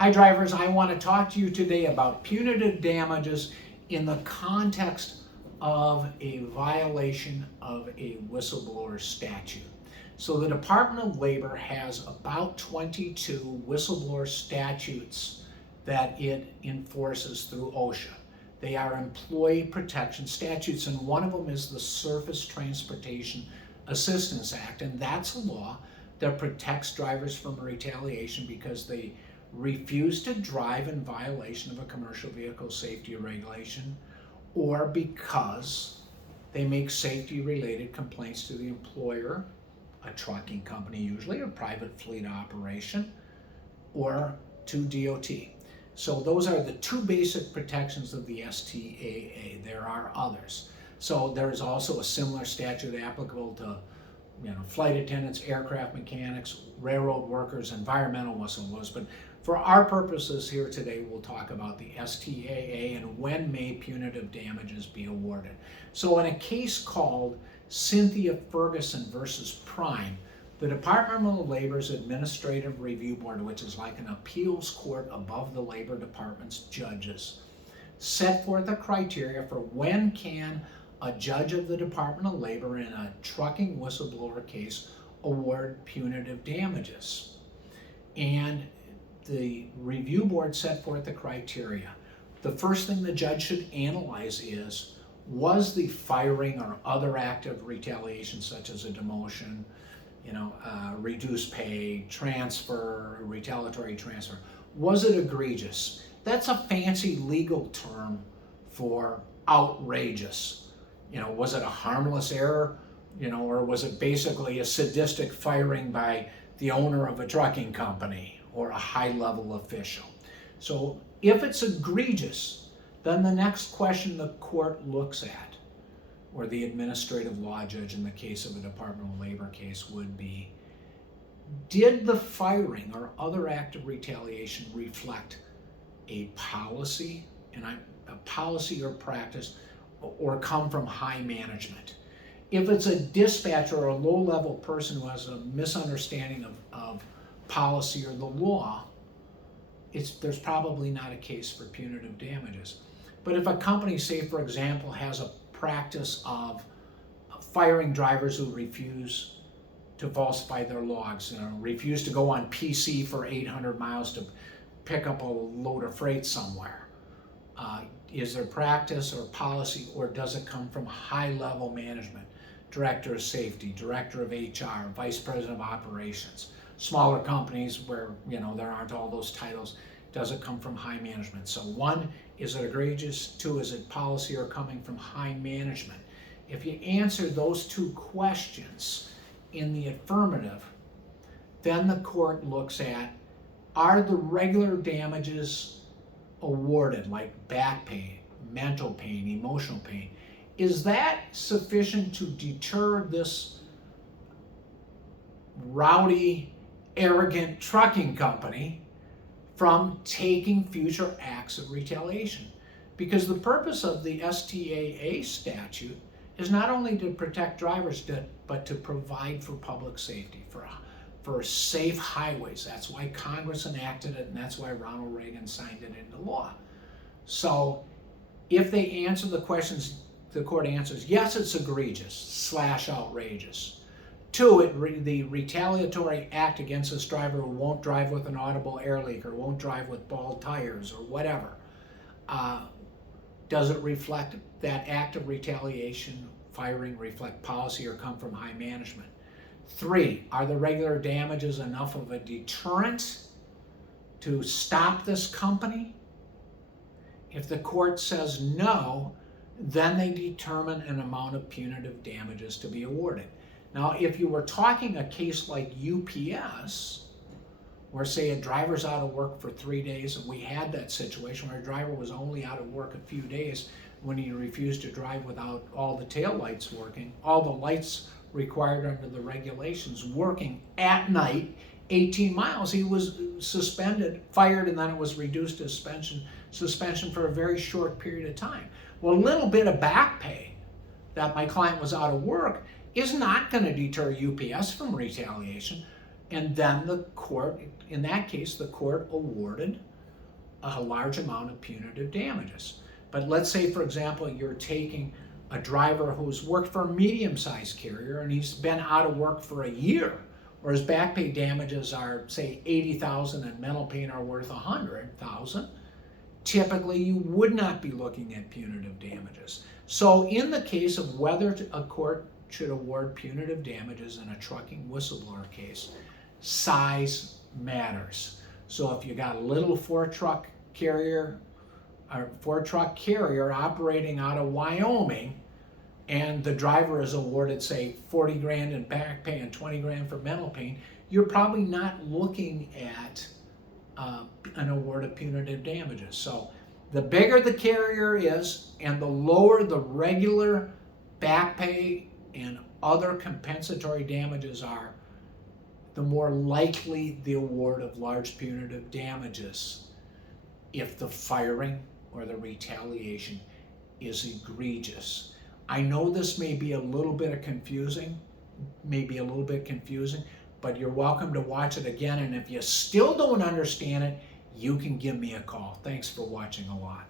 Hi drivers, I want to talk to you today about punitive damages in the context of a violation of a whistleblower statute. So the Department of Labor has about 22 whistleblower statutes that it enforces through OSHA. They are employee protection statutes, and one of them is the Surface Transportation Assistance Act, and that's a law that protects drivers from retaliation because they refuse to drive in violation of a commercial vehicle safety regulation, or because they make safety-related complaints to the employer, a trucking company usually, a private fleet operation, or to DOT. So those are the two basic protections of the STAA. There are others. So there is also a similar statute applicable to flight attendants, aircraft mechanics, railroad workers, environmental whistleblowers. But for our purposes here today, we'll talk about the STAA and when may punitive damages be awarded. So in a case called Cynthia Ferguson versus Prime, the Department of Labor's Administrative Review Board, which is like an appeals court above the Labor Department's judges, set forth a criteria for when can a judge of the Department of Labor in a trucking whistleblower case award punitive damages. And the review board set forth the criteria. The first thing the judge should analyze is, was the firing or other act of retaliation, such as a demotion, reduced pay, transfer, retaliatory transfer, was it egregious? That's a fancy legal term for outrageous. Was it a harmless error, or was it basically a sadistic firing by the owner of a trucking company or a high-level official? So if it's egregious, then the next question the court looks at, or the administrative law judge in the case of a Department of Labor case, would be, did the firing or other act of retaliation reflect a policy, a policy or practice, or come from high management? If it's a dispatcher or a low-level person who has a misunderstanding of policy or the law, there's probably not a case for punitive damages. But if a company, say for example, has a practice of firing drivers who refuse to falsify their logs, refuse to go on PC for 800 miles to pick up a load of freight somewhere, is there practice or policy, or does it come from high-level management? Director of Safety, Director of HR, Vice President of Operations. Smaller companies where there aren't all those titles, does it come from high management? So one, is it egregious? Two, is it policy or coming from high management? If you answer those two questions in the affirmative, then the court looks at, are the regular damages awarded, like back pain, mental pain, emotional pain, is that sufficient to deter this rowdy, arrogant trucking company from taking future acts of retaliation? Because the purpose of the STAA statute is not only to protect drivers, but to provide for public safety, for safe highways. That's why Congress enacted it, and that's why Ronald Reagan signed it into law. So if they answer the questions, the court answers, yes, it's egregious / outrageous. Two, the retaliatory act against this driver who won't drive with an audible air leak or won't drive with bald tires or whatever, does it reflect that act of retaliation, firing, reflect policy or come from high management? Three, are the regular damages enough of a deterrent to stop this company? If the court says no, then they determine an amount of punitive damages to be awarded. Now, if you were talking a case like UPS, where say a driver's out of work for 3 days, and we had that situation where a driver was only out of work a few days when he refused to drive without all the tail lights working, all the lights required under the regulations working at night, 18 miles, he was suspended, fired, and then it was reduced to suspension for a very short period of time. Well, a little bit of back pay that my client was out of work is not going to deter UPS from retaliation. And then the court, in that case, the court awarded a large amount of punitive damages. But let's say, for example, you're taking a driver who's worked for a medium-sized carrier and he's been out of work for a year, or his back pay damages are, say, $80,000 and mental pain are worth $100,000. Typically, you would not be looking at punitive damages. So in the case of whether a court should award punitive damages in a trucking whistleblower case, size matters. So if you got a little Ford truck carrier operating out of Wyoming, and the driver is awarded, say, 40 grand in back pay and 20 grand for mental pain, you're probably not looking at an award of punitive damages. So the bigger the carrier is and the lower the regular back pay and other compensatory damages are, the more likely the award of large punitive damages if the firing or the retaliation is egregious. I know this may be a little bit confusing, but you're welcome to watch it again, and if you still don't understand it, you can give me a call. Thanks for watching a lot.